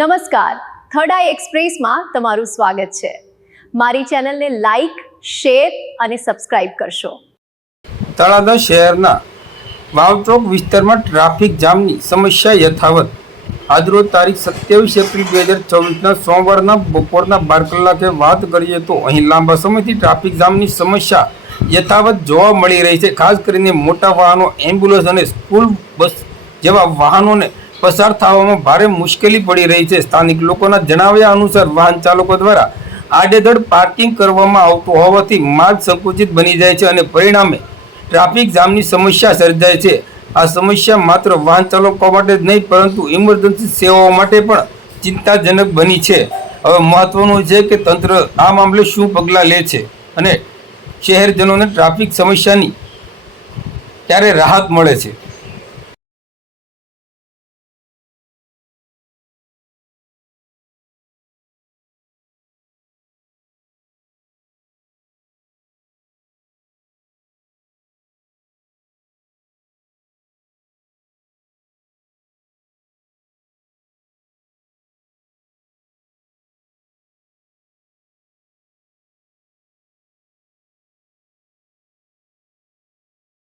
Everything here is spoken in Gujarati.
નમસ્કાર, થર્ડ આઈ એક્સપ્રેસમાં તમારું સ્વાગત છે। મારી ચેનલને લાઈક, શેર અને સબસ્ક્રાઇબ કરશો। તળાજા શહેરના વાવચોક વિસ્તારમાં ટ્રાફિક જામની સમસ્યા યથાવત। આજરોજ તારીખ 27 એપ્રિલ 2024ના સોમવારના બપોરના 12 કલાકે વાત કરીએ તો અહીં લાંબા સમયથી ટ્રાફિક જામની સમસ્યા યથાવત જોવા મળી રહી છે। ખાસ કરીને મોટા વાહનો, એમ્બ્યુલન્સ અને સ્કૂલ બસ જેવા વાહનોને પસાર થવામાં ભારે મુશ્કેલી પડી રહી છે। સ્થાનિક લોકોના જણાવ્યા અનુસાર વાહન ચાલકો દ્વારા આડેધડ પાર્કિંગ કરવામાં આવતું હોવાથી માર્ગ સંકુચિત બની જાય છે અને પરિણામે ટ્રાફિક જામની સમસ્યા સર્જાય છે। આ સમસ્યા માત્ર વાહન ચાલકો માટે જ નહીં પરંતુ ઇમરજન્સી સેવાઓ માટે પણ ચિંતાજનક બની છે। હવે મહત્વનું છે કે તંત્ર આ મામલે શું પગલાં લે છે અને શહેરજનોને ટ્રાફિક સમસ્યાની ક્યારે રાહત મળે છે।